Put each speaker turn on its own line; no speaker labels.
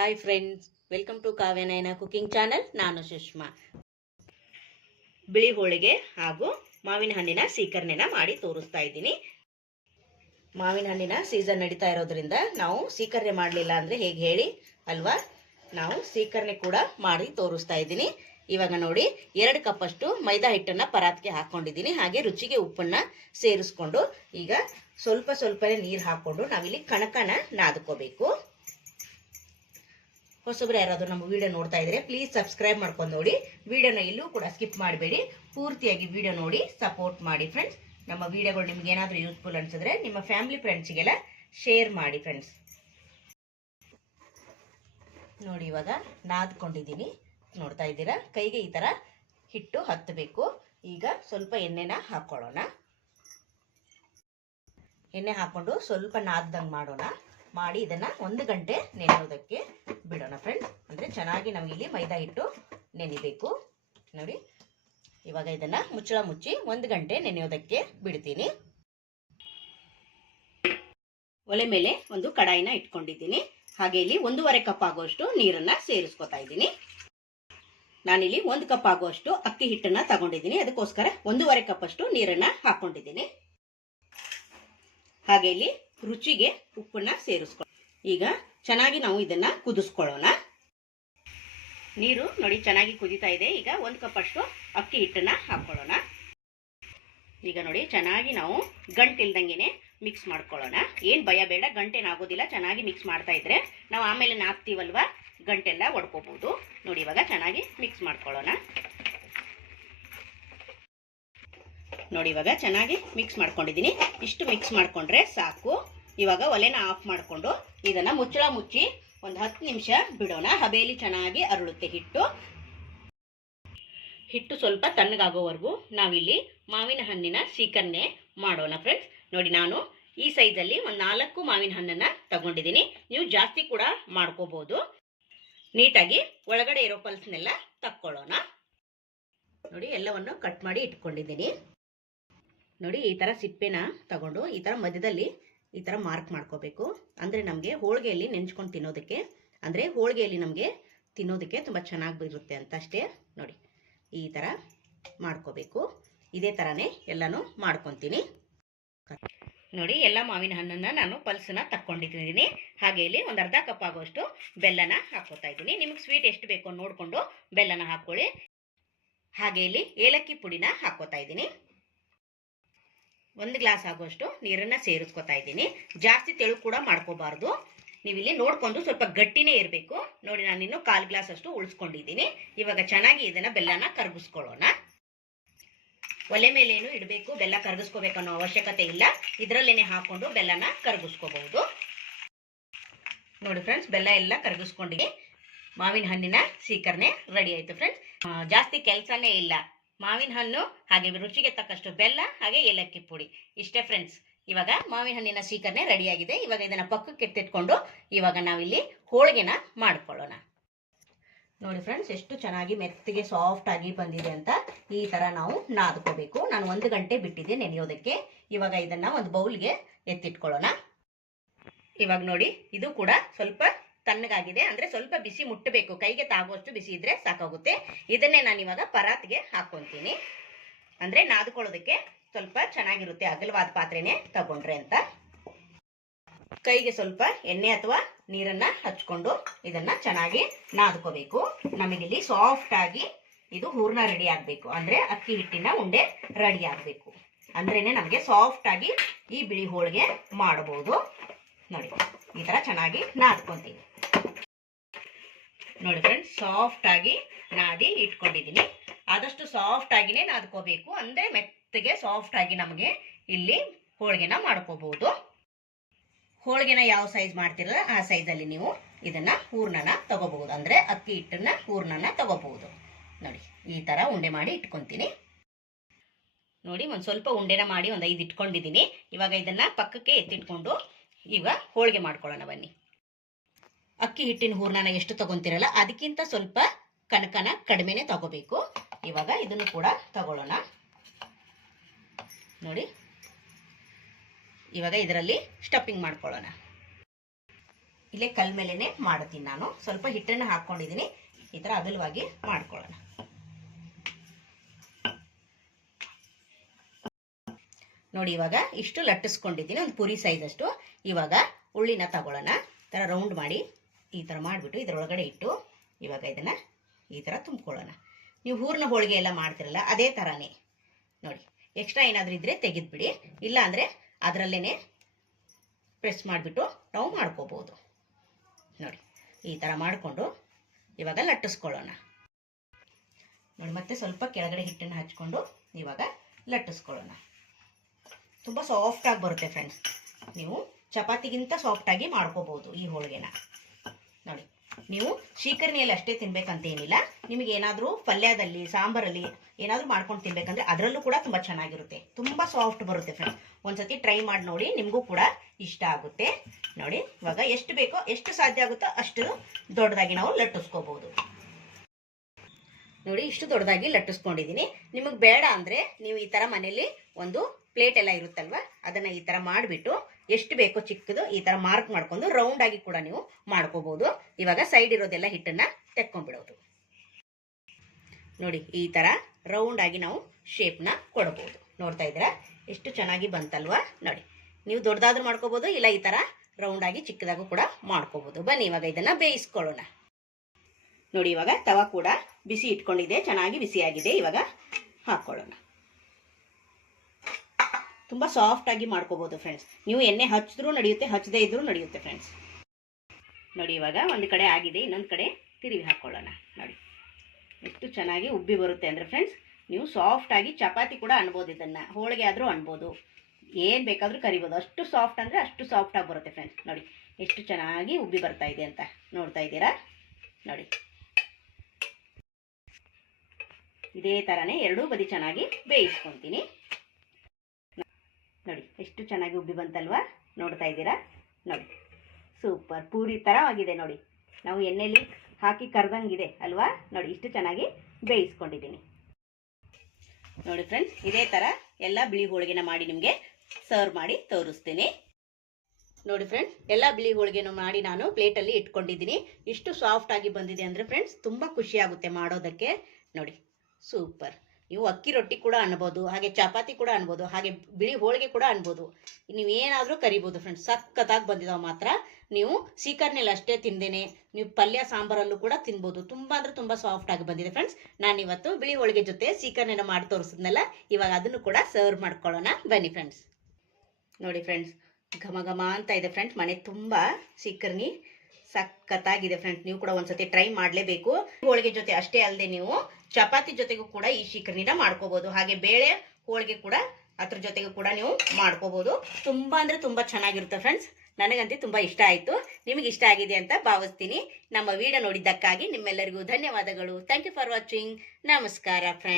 Hi friends welcome to Kavyanayana cooking channel ನಾನು ಸುಷ್ಮಾ. ಬಿಳಿ ಹೋಳಿಗೆ ಹಾಗೂ ಮಾವಿನ ಹಣ್ಣಿನ ಸೀಕರಣೆನ ಮಾಡಿ ತೋರಿಸ್ತಾ ಇದ್ದೀನಿ. ಮಾವಿನ ಹಣ್ಣಿನ ಸೀಸನ್ ನಡೀತಾ ಇರೋದ್ರಿಂದ ನಾವು ಸೀಕರಣೆ ಮಾಡಲಿಲ್ಲ ಅಂದರೆ ಹೇಗೆ ಹೇಳಿ ಅಲ್ವಾ? ನಾವು ಸೀಕರಣೆ ಕೂಡ ಮಾಡಿ ತೋರಿಸ್ತಾ ಇದ್ದೀನಿ. ಇವಾಗ ನೋಡಿ, ಎರಡು ಕಪ್ಪಷ್ಟು ಮೈದಾ ಹಿಟ್ಟನ್ನು ಪರಾತ್ಗೆ ಹಾಕೊಂಡಿದ್ದೀನಿ. ಹಾಗೆ ರುಚಿಗೆ ಉಪ್ಪನ್ನು ಸೇರಿಸ್ಕೊಂಡು ಈಗ ಸ್ವಲ್ಪ ಸ್ವಲ್ಪನೇ ನೀರು ಹಾಕ್ಕೊಂಡು ನಾವಿಲ್ಲಿ ಕಣಕನ ನಾದ್ಕೋಬೇಕು. ಹೊಸಬ್ರು ಯಾರಾದರೂ ನಮ್ಮ ವಿಡಿಯೋ ನೋಡ್ತಾ ಇದ್ರೆ ಪ್ಲೀಸ್ ಸಬ್ಸ್ಕ್ರೈಬ್ ಮಾಡ್ಕೊಂಡು ನೋಡಿ. ವಿಡಿಯೋನ ಇಲ್ಲೂ ಕೂಡ ಸ್ಕಿಪ್ ಮಾಡಬೇಡಿ. ಪೂರ್ತಿಯಾಗಿ ವಿಡಿಯೋ ನೋಡಿ ಸಪೋರ್ಟ್ ಮಾಡಿ ಫ್ರೆಂಡ್ಸ್ ನಮ್ಮ ವಿಡಿಯೋಗಳು ನಿಮ್ಗೆ ಏನಾದರೂ ಯೂಸ್ಫುಲ್ ಅನ್ಸಿದ್ರೆ ನಿಮ್ಮ ಫ್ಯಾಮಿಲಿ ಫ್ರೆಂಡ್ಸ್ಗೆಲ್ಲ ಶೇರ್ ಮಾಡಿ ಫ್ರೆಂಡ್ಸ್ ನೋಡಿ ಇವಾಗ ನಾದ್ಕೊಂಡಿದ್ದೀನಿ. ನೋಡ್ತಾ ಇದ್ದೀರಾ? ಕೈಗೆ ಈ ಥರ ಹಿಟ್ಟು ಹತ್ತಬೇಕು. ಈಗ ಸ್ವಲ್ಪ ಎಣ್ಣೆನ ಹಾಕ್ಕೊಳ್ಳೋಣ ಎಣ್ಣೆ ಹಾಕ್ಕೊಂಡು ಸ್ವಲ್ಪ ನಾದ್ದಂಗೆ ಮಾಡೋಣ. ಮಾಡಿ ಇದನ್ನ ಒಂದು ಗಂಟೆ ನೆನೆಯೋದಕ್ಕೆ ಬಿಡೋಣ ಫ್ರೆಂಡ್ಸ್ ಅಂದರೆ ಚೆನ್ನಾಗಿ ನಮಗಿಲ್ಲಿ ಮೈದಾ ಹಿಟ್ಟು ನೆನಿಬೇಕು. ನೋಡಿ, ಇವಾಗ ಇದನ್ನ ಮುಚ್ಚಳ ಮುಚ್ಚಿ ಒಂದು ಗಂಟೆ ನೆನೆಯೋದಕ್ಕೆ ಬಿಡ್ತೀನಿ. ಒಲೆ ಮೇಲೆ ಒಂದು ಕಡಾಯಿನ ಇಟ್ಕೊಂಡಿದ್ದೀನಿ. ಹಾಗೆ ಇಲ್ಲಿ ಒಂದೂವರೆ ಕಪ್ ಆಗುವಷ್ಟು ನೀರನ್ನ ಸೇರಿಸ್ಕೊತಾ ಇದ್ದೀನಿ. ನಾನಿಲ್ಲಿ ಒಂದು ಕಪ್ ಆಗುವಷ್ಟು ಅಕ್ಕಿ ಹಿಟ್ಟನ್ನ ತಗೊಂಡಿದ್ದೀನಿ. ಅದಕ್ಕೋಸ್ಕರ ಒಂದೂವರೆ ಕಪ್ ಅಷ್ಟು ನೀರನ್ನ ಹಾಕೊಂಡಿದ್ದೀನಿ. ಹಾಗೆ ಇಲ್ಲಿ ರುಚಿಗೆ ಉಪ್ಪನ್ನ ಸೇರಿಸ್ಕೊ ಈಗ ಚೆನ್ನಾಗಿ ನಾವು ಇದನ್ನ ಕುದಿಸ್ಕೊಳ್ಳೋಣ. ನೀರು ನೋಡಿ ಚೆನ್ನಾಗಿ ಕುದೀತಾ ಇದೆ. ಈಗ ಒಂದು ಕಪ್ ಅಷ್ಟು ಅಕ್ಕಿ ಹಿಟ್ಟನ್ನ ಹಾಕೊಳ್ಳೋಣ. ಈಗ ನೋಡಿ ಚೆನ್ನಾಗಿ ನಾವು ಗಂಟಿಲ್ದಂಗೆನೆ ಮಿಕ್ಸ್ ಮಾಡ್ಕೊಳ್ಳೋಣ. ಏನು ಭಯ ಬೇಡ ಗಂಟೆನಾಗೋದಿಲ್ಲ ಚೆನ್ನಾಗಿ ಮಿಕ್ಸ್ ಮಾಡ್ತಾ ಇದ್ರೆ ನಾವು ಆಮೇಲೆ ನಾಪ್ತೀವಲ್ವಾ ಗಂಟೆಲ್ಲ ಒಡ್ಕೋಬಹುದು ನೋಡಿ ಇವಾಗ ಚೆನ್ನಾಗಿ ಮಿಕ್ಸ್ ಮಾಡ್ಕೊಳ್ಳೋಣ. ನೋಡಿ, ಇವಾಗ ಚೆನ್ನಾಗಿ ಮಿಕ್ಸ್ ಮಾಡ್ಕೊಂಡಿದ್ದೀನಿ. ಇಷ್ಟು ಮಿಕ್ಸ್ ಮಾಡಿಕೊಂಡ್ರೆ ಸಾಕು. ಇವಾಗ ಒಲೆನ ಆಫ್ ಮಾಡಿಕೊಂಡು ಇದನ್ನ ಮುಚ್ಚಳ ಮುಚ್ಚಿ ಒಂದು ಹತ್ತು ನಿಮಿಷ ಬಿಡೋಣ. ಹಬೆಯಲ್ಲಿ ಚೆನ್ನಾಗಿ ಅರಳುತ್ತೆ ಹಿಟ್ಟು. ಹಿಟ್ಟು ಸ್ವಲ್ಪ ತಣ್ಣಗಾಗೋವರೆಗೂ ನಾವಿಲ್ಲಿ ಮಾವಿನ ಹಣ್ಣಿನ ಸೀಕರಣೆ ಮಾಡೋಣ ಫ್ರೆಂಡ್ಸ್ ನೋಡಿ, ನಾನು ಈ ಸೈಜಲ್ಲಿ ಒಂದು ನಾಲ್ಕು ಮಾವಿನ ಹಣ್ಣನ್ನ ತಗೊಂಡಿದ್ದೀನಿ. ನೀವು ಜಾಸ್ತಿ ಕೂಡ ಮಾಡ್ಕೋಬಹುದು ನೀಟಾಗಿ ಒಳಗಡೆ ಇರೋ ಪಲ್ಸ್ನೆಲ್ಲ ತಕ್ಕೊಳ್ಳೋಣ. ನೋಡಿ, ಎಲ್ಲವನ್ನು ಕಟ್ ಮಾಡಿ ಇಟ್ಕೊಂಡಿದ್ದೀನಿ. ನೋಡಿ, ಈ ಥರ ಸಿಪ್ಪೆನ ತಗೊಂಡು ಈ ಥರ ಮಧ್ಯದಲ್ಲಿ ಈ ಥರ ಮಾರ್ಕ್ ಮಾಡ್ಕೋಬೇಕು. ಅಂದರೆ ನಮಗೆ ಹೋಳಿಗೆಯಲ್ಲಿ ನೆಂಚ್ಕೊಂಡು ತಿನ್ನೋದಕ್ಕೆ, ಅಂದರೆ ಹೋಳಿಗೆಯಲ್ಲಿ ನಮಗೆ ತಿನ್ನೋದಕ್ಕೆ ತುಂಬ ಚೆನ್ನಾಗಿ ಬರುತ್ತೆ ಅಂತ ಅಷ್ಟೇ ನೋಡಿ, ಈ ಥರ ಮಾಡ್ಕೋಬೇಕು. ಇದೇ ಥರನೇ ಎಲ್ಲನೂ ಮಾಡ್ಕೊತೀನಿ. ನೋಡಿ, ಎಲ್ಲ ಮಾವಿನ ಹಣ್ಣನ್ನು ನಾನು ಪಲ್ಸನ್ನ ತಕ್ಕೊಂಡಿದ್ದೀನಿ ಹಾಗೆ ಇಲ್ಲಿ ಒಂದು ಅರ್ಧ ಕಪ್ ಆಗುವಷ್ಟು ಬೆಲ್ಲನ ಹಾಕೋತಾ ಇದ್ದೀನಿ. ನಿಮಗೆ ಸ್ವೀಟ್ ಎಷ್ಟು ಬೇಕೋ ನೋಡಿಕೊಂಡು ಬೆಲ್ಲನ ಹಾಕ್ಕೊಳ್ಳಿ. ಹಾಗೆ ಇಲ್ಲಿ ಏಲಕ್ಕಿ ಪುಡಿನ ಹಾಕೋತಾ ಇದ್ದೀನಿ. ಒಂದು ಗ್ಲಾಸ್ ಆಗುವಷ್ಟು ನೀರನ್ನ ಸೇರಿಸ್ಕೊತಾ ಇದ್ದೀನಿ. ಜಾಸ್ತಿ ತೆಳು ಕೂಡ ಮಾಡ್ಕೋಬಾರ್ದು. ನೀವು ಇಲ್ಲಿ ನೋಡ್ಕೊಂಡು ಸ್ವಲ್ಪ ಗಟ್ಟಿನೇ ಇರಬೇಕು. ನೋಡಿ, ನಾನು ಇನ್ನು ಕಾಲು ಗ್ಲಾಸ್ ಅಷ್ಟು ಉಳಿಸ್ಕೊಂಡಿದ್ದೀನಿ. ಇವಾಗ ಚೆನ್ನಾಗಿ ಇದನ್ನ ಬೆಲ್ಲನ ಕರಗಿಸ್ಕೊಳ್ಳೋಣ. ಒಲೆ ಮೇಲೆ ಏನು ಇಡಬೇಕು, ಬೆಲ್ಲ ಕರಗಿಸ್ಕೋಬೇಕನ್ನೋ ಅವಶ್ಯಕತೆ ಇಲ್ಲ. ಇದರಲ್ಲೇನೆ ಹಾಕೊಂಡು ಬೆಲ್ಲನ ಕರಗಿಸ್ಕೋಬಹುದು. ನೋಡಿ ಫ್ರೆಂಡ್ಸ್ ಬೆಲ್ಲ ಎಲ್ಲ ಕರಗಿಸ್ಕೊಂಡಿದೆ ಮಾವಿನ ಹಣ್ಣಿನ ಸೀಕರಣೆ ರೆಡಿ ಆಯ್ತು ಫ್ರೆಂಡ್ಸ್ ಜಾಸ್ತಿ ಕೆಲಸನೇ ಇಲ್ಲ. ಮಾವಿನ ಹಣ್ಣು ಹಾಗೆ ರುಚಿಗೆ ತಕ್ಕಷ್ಟು ಬೆಲ್ಲ ಹಾಗೆ ಏಲಕ್ಕಿ ಪುಡಿ. ಇಷ್ಟೇ ಫ್ರೆಂಡ್ಸ್ ಇವಾಗ ಮಾವಿನ ಹಣ್ಣಿನ ಸೀಕರಣೆ ರೆಡಿಯಾಗಿದೆ ಇವಾಗ ಇದನ್ನ ಪಕ್ಕಕ್ಕೆ ಎತ್ತಿಟ್ಕೊಂಡು ಇವಾಗ ನಾವಿಲ್ಲಿ ಹೋಳಿಗೆನ ಮಾಡ್ಕೊಳ್ಳೋಣ. ನೋಡಿ ಫ್ರೆಂಡ್ಸ್ ಎಷ್ಟು ಚೆನ್ನಾಗಿ ಮೆತ್ತಗೆ ಸಾಫ್ಟ್ ಆಗಿ ಬಂದಿದೆ ಅಂತ ಈ ತರ ನಾವು ನಾದ್ಕೋಬೇಕು. ನಾನು ಒಂದು ಗಂಟೆ ಬಿಟ್ಟಿದ್ದೆ ನೆನೆಯೋದಕ್ಕೆ. ಇವಾಗ ಇದನ್ನ ಒಂದು ಬೌಲ್ಗೆ ಎತ್ತಿಟ್ಕೊಳ್ಳೋಣ. ಇವಾಗ ನೋಡಿ, ಇದು ಕೂಡ ಸ್ವಲ್ಪ ತಣ್ಣಗಾಗಿದೆ. ಅಂದ್ರೆ ಸ್ವಲ್ಪ ಬಿಸಿ ಮುಟ್ಟಬೇಕು. ಕೈಗೆ ತಾಗುವಷ್ಟು ಬಿಸಿ ಇದ್ರೆ ಸಾಕಾಗುತ್ತೆ. ಇದನ್ನೇ ನಾನು ಇವಾಗ ಪರಾತ್ಗೆ ಹಾಕೊಂತೀನಿ ಅಂದ್ರೆ ನಾದ್ಕೊಳ್ಳೋದಕ್ಕೆ ಸ್ವಲ್ಪ ಚೆನ್ನಾಗಿರುತ್ತೆ ಅಗಲವಾದ ಪಾತ್ರೆನೇ ತಗೊಂಡ್ರೆ ಅಂತ. ಕೈಗೆ ಸ್ವಲ್ಪ ಎಣ್ಣೆ ಅಥವಾ ನೀರನ್ನ ಹಚ್ಕೊಂಡು ಇದನ್ನ ಚೆನ್ನಾಗಿ ನಾದ್ಕೋಬೇಕು. ನಮಗಿಲ್ಲಿ ಸಾಫ್ಟ್ ಆಗಿ ಇದು ಹೂರ್ಣ ರೆಡಿ ಆಗಬೇಕು. ಅಂದ್ರೆ ಅಕ್ಕಿ ಹಿಟ್ಟಿನ ಉಂಡೆ ರೆಡಿ ಆಗಬೇಕು. ಅಂದ್ರೇನೆ ನಮಗೆ ಸಾಫ್ಟ್ ಆಗಿ ಈ ಬಿಳಿ ಹೋಳಿಗೆ ಮಾಡಬಹುದು ನೋಡಿ, ಈ ತರ ಚೆನ್ನಾಗಿ ನಾದ್ಕೊಂತೀನಿ. ನೋಡಿ ಫ್ರೆಂಡ್ಸ್ ಸಾಫ್ಟ್ ಆಗಿ ನಾದಿ ಇಟ್ಕೊಂಡಿದ್ದೀನಿ. ಆದಷ್ಟು ಸಾಫ್ಟ್ ಆಗಿನೇ ನಾದ್ಕೋಬೇಕು. ಅಂದ್ರೆ ಮೆತ್ತಗೆ ಸಾಫ್ಟ್ ಆಗಿ ನಮಗೆ ಇಲ್ಲಿ ಹೋಳಿಗೆನ ಮಾಡ್ಕೋಬಹುದು ಹೋಳಿಗೆನ ಯಾವ ಸೈಜ್ ಮಾಡ್ತಿರಲ್ಲ ಆ ಸೈಜಲ್ಲಿ ನೀವು ಇದನ್ನ ಹೂರ್ಣನ ತಗೋಬಹುದು. ಅಂದ್ರೆ ಅಕ್ಕಿ ಹಿಟ್ಟನ್ನ ಹೂರ್ಣನ ತಗೋಬಹುದು. ನೋಡಿ, ಈ ತರ ಉಂಡೆ ಮಾಡಿ ಇಟ್ಕೊಂತೀನಿ. ನೋಡಿ, ಒಂದು ಸ್ವಲ್ಪ ಉಂಡೆನ ಮಾಡಿ ಒಂದು ಐದು ಇಟ್ಕೊಂಡಿದ್ದೀನಿ. ಇವಾಗ ಇದನ್ನ ಪಕ್ಕಕ್ಕೆ ಎತ್ತಿಟ್ಕೊಂಡು ಈಗ ಹೋಳಿಗೆ ಮಾಡ್ಕೊಳ್ಳೋಣ ಬನ್ನಿ. ಅಕ್ಕಿ ಹಿಟ್ಟಿನ ಹೂರ್ಣನ ಎಷ್ಟು ತಗೊಂತಿರಲ್ಲ ಅದಕ್ಕಿಂತ ಸ್ವಲ್ಪ ಕನಕನ ಕಡಿಮೆನೆ ತಗೋಬೇಕು. ಇವಾಗ ಇದನ್ನು ಕೂಡ ತಗೊಳ್ಳೋಣ. ನೋಡಿ. ಇವಾಗ ಇದರಲ್ಲಿ ಸ್ಟಫಿಂಗ್ ಮಾಡ್ಕೊಳ್ಳೋಣ. ಇಲ್ಲೇ ಕಲ್ ಮೇಲೆನೆ ಮಾಡ್ತೀನಿ ನಾನು. ಸ್ವಲ್ಪ ಹಿಟ್ಟನ್ನು ಹಾಕ್ಕೊಂಡಿದ್ದೀನಿ. ಈ ಥರ ಅಗಲವಾಗಿ ಮಾಡ್ಕೊಳ್ಳೋಣ. ನೋಡಿ, ಇವಾಗ ಇಷ್ಟು ಲಟ್ಟಿಸ್ಕೊಂಡಿದ್ದೀನಿ. ಒಂದು ಪುರಿ ಸೈಜ್ ಅಷ್ಟು. ಇವಾಗ ಉಳ್ಳಿನ ತಗೊಳ್ಳೋಣ. ಥರ ರೌಂಡ್ ಮಾಡಿ. ಈ ಥರ ಮಾಡಿಬಿಟ್ಟು ಇದರೊಳಗಡೆ ಇಟ್ಟು ಇವಾಗ ಇದನ್ನು ಈ ಥರ ತುಂಬ್ಕೊಳ್ಳೋಣ. ನೀವು ಹೂರ್ಣ ಹೋಳಿಗೆ ಎಲ್ಲ ಮಾಡ್ತಿರಲ್ಲ, ಅದೇ ಥರನೇ ನೋಡಿ ಎಕ್ಸ್ಟ್ರಾ ಏನಾದರೂ ಇದ್ದರೆ ತೆಗೆದುಬಿಡಿ. ಇಲ್ಲ ಅಂದರೆ ಅದರಲ್ಲೇ ಪ್ರೆಸ್ ಮಾಡಿಬಿಟ್ಟು ನಾವು ಮಾಡ್ಕೋಬೋದು. ನೋಡಿ, ಈ ಥರ ಮಾಡಿಕೊಂಡು ಇವಾಗ ಲಟ್ಟಿಸ್ಕೊಳ್ಳೋಣ. ನೋಡಿ, ಮತ್ತೆ ಸ್ವಲ್ಪ ಕೆಳಗಡೆ ಹಿಟ್ಟನ್ನು ಹಚ್ಕೊಂಡು ಇವಾಗ ಲಟ್ಟಿಸ್ಕೊಳ್ಳೋಣ. ತುಂಬ ಸಾಫ್ಟಾಗಿ ಬರುತ್ತೆ ಫ್ರೆಂಡ್ಸ್ ನೀವು ಚಪಾತಿಗಿಂತ ಸಾಫ್ಟಾಗಿ ಮಾಡ್ಕೋಬೋದು ಈ ಹೋಳಿಗೆನ. ನೋಡಿ, ನೀವು ಶೀಕರ್ಣಿಯಲ್ಲಿ ಅಷ್ಟೇ ತಿನ್ಬೇಕಂತ ಏನಿಲ್ಲ ನಿಮಗೆ ಏನಾದರೂ ಪಲ್ಯದಲ್ಲಿ, ಸಾಂಬಾರಲ್ಲಿ ಏನಾದರೂ ಮಾಡ್ಕೊಂಡು ತಿನ್ಬೇಕಂದ್ರೆ ಅದರಲ್ಲೂ ಕೂಡ ತುಂಬ ಚೆನ್ನಾಗಿರುತ್ತೆ. ತುಂಬ ಸಾಫ್ಟ್ ಬರುತ್ತೆ ಫ್ರೆಂಡ್ಸ್ ಒಂದ್ಸತಿ ಟ್ರೈ ಮಾಡಿ ನೋಡಿ, ನಿಮಗೂ ಕೂಡ ಇಷ್ಟ ಆಗುತ್ತೆ. ನೋಡಿ, ಇವಾಗ ಎಷ್ಟು ಬೇಕೋ ಎಷ್ಟು ಸಾಧ್ಯ ಆಗುತ್ತೋ ಅಷ್ಟು ದೊಡ್ಡದಾಗಿ ನಾವು ಲಟ್ಟಿಸ್ಕೋಬಹುದು ನೋಡಿ, ಇಷ್ಟು ದೊಡ್ಡದಾಗಿ ಲಟ್ಟಿಸ್ಕೊಂಡಿದ್ದೀನಿ. ನಿಮಗೆ ಬೇಡ ಅಂದರೆ ನೀವು ಈ ಥರ ಮನೇಲಿ ಒಂದು ಪ್ಲೇಟ್ ಎಲ್ಲ ಇರುತ್ತಲ್ವ, ಅದನ್ನು ಈ ಥರ ಮಾಡಿಬಿಟ್ಟು ಎಷ್ಟು ಬೇಕೋ ಚಿಕ್ಕದು ಈ ತರ ಮಾರ್ಕ್ ಮಾಡ್ಕೊಂಡು ರೌಂಡ್ ಆಗಿ ಕೂಡ ನೀವು ಮಾಡ್ಕೋಬಹುದು. ಇವಾಗ ಸೈಡ್ ಇರೋದೆಲ್ಲ ಹಿಟ್ಟನ್ನ ತೆಕ್ಕೊಂಡ್ಬಿಡೋದು. ನೋಡಿ, ಈ ತರ ರೌಂಡ್ ಆಗಿ ನಾವು ಶೇಪ್ನ ಕೊಡಬಹುದು ನೋಡ್ತಾ ಇದ್ದೀರಾ? ಎಷ್ಟು ಚೆನ್ನಾಗಿ ಬಂತಲ್ವಾ? ನೋಡಿ, ನೀವು ದೊಡ್ಡದಾದ್ರೂ ಮಾಡ್ಕೋಬಹುದು, ಇಲ್ಲ ಈ ತರ ರೌಂಡ್ ಆಗಿ ಚಿಕ್ಕದಾಗೂ ಕೂಡ ಮಾಡ್ಕೋಬಹುದು. ಬನ್ನಿ, ಇವಾಗ ಇದನ್ನ ಬೇಯಿಸ್ಕೊಳ್ಳೋಣ. ನೋಡಿ, ಇವಾಗ ತವ ಕೂಡ ಬಿಸಿ ಇಟ್ಕೊಂಡಿದೆ, ಚೆನ್ನಾಗಿ ಬಿಸಿಯಾಗಿದೆ. ಇವಾಗ ಹಾಕ್ಕೊಳ್ಳೋಣ ತುಂಬ ಸಾಫ್ಟಾಗಿ ಮಾಡ್ಕೋಬೋದು ಫ್ರೆಂಡ್ಸ್ ನೀವು ಎಣ್ಣೆ ಹಚ್ಚಿದ್ರೂ ನಡೆಯುತ್ತೆ ಹಚ್ಚದೇ ಇದ್ರೂ ನಡೆಯುತ್ತೆ ಫ್ರೆಂಡ್ಸ್ ನೋಡಿ ಇವಾಗ ಒಂದು ಕಡೆ ಆಗಿದೆ, ಇನ್ನೊಂದು ಕಡೆ ತಿರುವಿ ಹಾಕ್ಕೊಳ್ಳೋಣ ನೋಡಿ. ಎಷ್ಟು ಚೆನ್ನಾಗಿ ಉಬ್ಬಿ ಬರುತ್ತೆ ಅಂದರೆ ಫ್ರೆಂಡ್ಸ್ ನೀವು ಸಾಫ್ಟಾಗಿ ಚಪಾತಿ ಕೂಡ ಅನ್ಬೋದು ಇದನ್ನು. ಹೋಳಿಗೆ ಆದರೂ ಅನ್ಬೋದು. ಏನು ಬೇಕಾದರೂ ಕರಿಬೋದು. ಅಷ್ಟು ಸಾಫ್ಟ್ ಅಂದರೆ ಅಷ್ಟು ಸಾಫ್ಟಾಗಿ ಬರುತ್ತೆ ಫ್ರೆಂಡ್ಸ್ ನೋಡಿ. ಎಷ್ಟು ಚೆನ್ನಾಗಿ ಉಬ್ಬಿ ಬರ್ತಾ ಇದೆ ಅಂತ ನೋಡ್ತಾ ಇದ್ದೀರಾ? ನೋಡಿ. ಇದೇ ಥರನೇ ಎರಡೂ ಬದಿ ಚೆನ್ನಾಗಿ ಬೇಯಿಸ್ಕೊತೀನಿ. ಎಷ್ಟು ಚೆನ್ನಾಗಿ ಉಬ್ಬಿ ಬಂತಲ್ವಾ? ನೋಡ್ತಾ ಇದ್ದೀರಾ? ನೋಡಿ. ಸೂಪರ್. ಪೂರಿ ಥರ ಆಗಿದೆ ನೋಡಿ. ನಾವು ಎಣ್ಣೆಲಿ ಹಾಕಿ ಕರ್ದಂಗಿದೆ ಅಲ್ವಾ? ನೋಡಿ, ಇಷ್ಟು ಚೆನ್ನಾಗಿ ಬೇಯಿಸ್ಕೊಂಡಿದ್ದೀನಿ. ನೋಡಿ ಫ್ರೆಂಡ್ಸ್ ಇದೇ ಥರ ಎಲ್ಲ ಬಿಳಿ ಹೋಳಿಗೆನ ಮಾಡಿ ನಿಮಗೆ ಸರ್ವ್ ಮಾಡಿ ತೋರಿಸ್ತೀನಿ. ನೋಡಿ ಫ್ರೆಂಡ್ಸ್ ಎಲ್ಲ ಬಿಳಿ ಹೋಳಿಗೆನೂ ಮಾಡಿ ನಾನು ಪ್ಲೇಟಲ್ಲಿ ಇಟ್ಕೊಂಡಿದ್ದೀನಿ. ಇಷ್ಟು ಸಾಫ್ಟ್ ಆಗಿ ಬಂದಿದೆ ಅಂದರೆ ಫ್ರೆಂಡ್ಸ್ ತುಂಬ ಖುಷಿ ಆಗುತ್ತೆ ಮಾಡೋದಕ್ಕೆ. ನೋಡಿ, ಸೂಪರ್. ನೀವು ಅಕ್ಕಿ ರೊಟ್ಟಿ ಕೂಡ ಅನ್ಬೋದು, ಹಾಗೆ ಚಪಾತಿ ಕೂಡ ಅನ್ಬೋದು, ಹಾಗೆ ಬಿಳಿ ಹೋಳಿಗೆ ಕೂಡ ಅನ್ಬೋದು. ನೀವು ಏನಾದರೂ ಕರಿಬೋದು ಫ್ರೆಂಡ್ಸ್ ಸಖತ್ತಾಗಿ ಬಂದಿದಾವೆ ಮಾತ್ರ. ನೀವು ಸೀಕರ್ನಲ್ಲಿ ಅಷ್ಟೇ ತಿಂದೇನೆ, ನೀವು ಪಲ್ಯ ಸಾಂಬಾರಲ್ಲೂ ಕೂಡ ತಿನ್ಬೋದು. ತುಂಬ ಅಂದರೆ ತುಂಬ ಸಾಫ್ಟ್ ಆಗಿ ಬಂದಿದೆ ಫ್ರೆಂಡ್ಸ್ ನಾನು ಇವತ್ತು ಬಿಳಿ ಹೋಳಿಗೆ ಜೊತೆ ಸೀಕರ್ನೆನ ಮಾಡಿ ತೋರಿಸಿದ್ನಲ್ಲ, ಇವಾಗ ಅದನ್ನು ಕೂಡ ಸರ್ವ್ ಮಾಡ್ಕೊಳ್ಳೋಣ. ಬನ್ನಿ ಫ್ರೆಂಡ್ಸ್ ನೋಡಿ ಫ್ರೆಂಡ್ಸ್ ಘಮ ಘಮ ಅಂತ ಇದೆ ಫ್ರೆಂಡ್ಸ್ ಮನೆ ತುಂಬ ಸೀಕರ್ನಿ ಸಖತ್ತಾಗಿದೆ ಫ್ರೆಂಡ್ಸ್ ನೀವು ಕೂಡ ಒಂದ್ಸತಿ ಟ್ರೈ ಮಾಡಲೇಬೇಕು. ಹೋಳಿಗೆ ಜೊತೆ ಅಷ್ಟೇ ಅಲ್ಲದೆ ನೀವು ಚಪಾತಿ ಜೊತೆಗೂ ಕೂಡ ಈ ಶಿಖರ್ನಿನ ಮಾಡ್ಕೋಬಹುದು ಹಾಗೆ ಬೇಳೆ ಹೋಳಿಗೆ ಕೂಡ ಅದ್ರ ಜೊತೆಗೂ ಕೂಡ ನೀವು ಮಾಡ್ಕೋಬಹುದು ತುಂಬಾ ಅಂದ್ರೆ ತುಂಬಾ ಚೆನ್ನಾಗಿರುತ್ತೆ ಫ್ರೆಂಡ್ಸ್ ನನಗಂತೂ ತುಂಬಾ ಇಷ್ಟ ಆಯ್ತು. ನಿಮಗೆ ಇಷ್ಟ ಆಗಿದೆ ಅಂತ ಭಾವಿಸ್ತೀನಿ. ನಮ್ಮ ವಿಡಿಯೋ ನೋಡಿದ್ದಕ್ಕಾಗಿ ನಿಮ್ಮೆಲ್ಲರಿಗೂ ಧನ್ಯವಾದಗಳು. ಥ್ಯಾಂಕ್ ಯು ಫಾರ್ ವಾಚಿಂಗ್ ನಮಸ್ಕಾರ ಫ್ರೆಂಡ್ಸ್